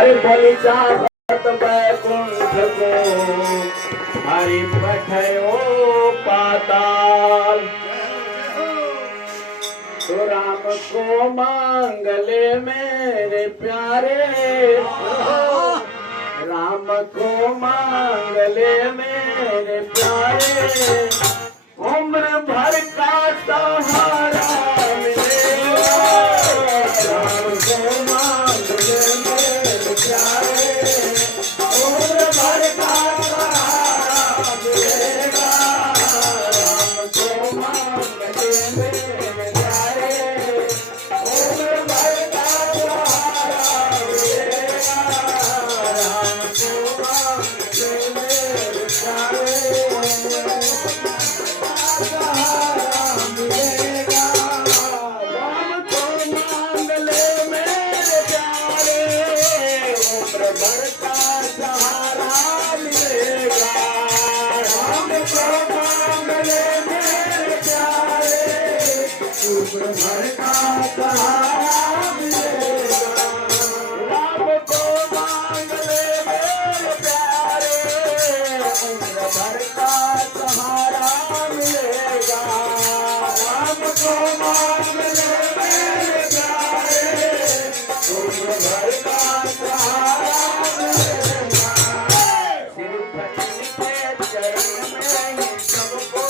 अरे बोली जात बैकुंठ को हरि पठयो पाताल। तो राम को मांगले मेरे प्यारे, राम को मांगले मेरे प्यारे, उम्र भर का सहारा मिलेगा। राम को मांगले मेरे प्यारे, उम्र भर का सहारा मिलेगा। राम को मांगले मेरे प्यारे, उम्र भर का सहारा मिलेगा। राम को मांगले मेरे प्यारे, भर का सहारा मिलेगा। राम को मांगले मेरे प्यारे, उम्र भर का सहारा मिलेगा। राम को मांगले मेरे प्यारे, उम्र भर का सहारा मिलेगा। सिर्फ इनके चरण में ही सबको,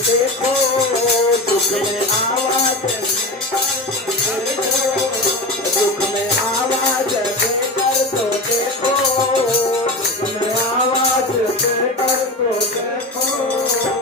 देखो दुख में आवाज दुख में आवाज देकर तो देखो दुख में आवाज देकर तो देखो